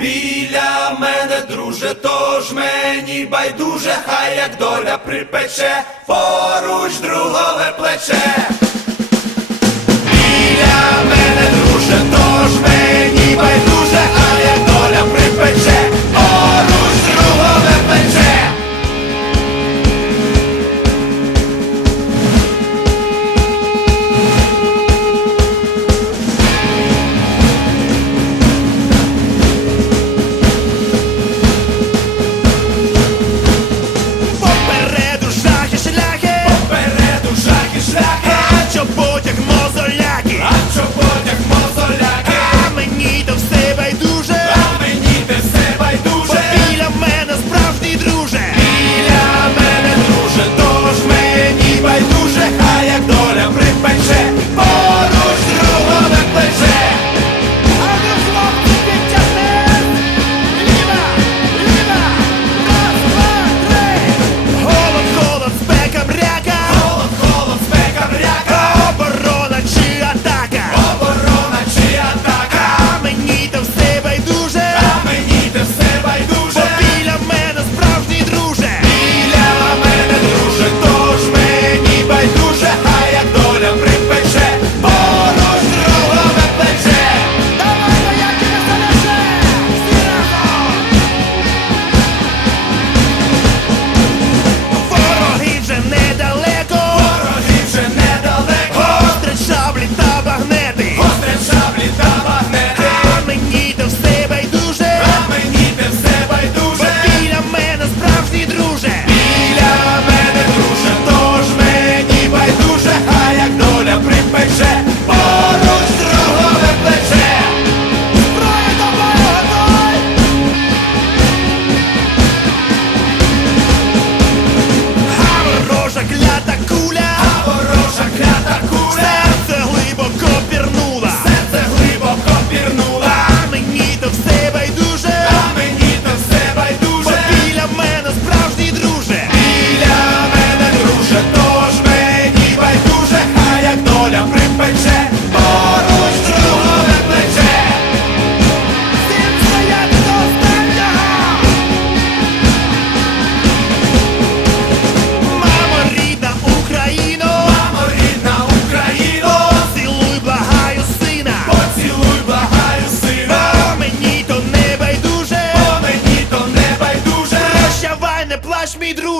біля мене, друже, тож мені байдуже, хай як доля припече, поруч другове плече. Біля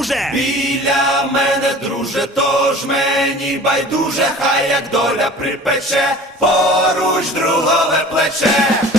друже, біля мене, друже, тож мені байдуже, хай як доля припече, поруч другове плече.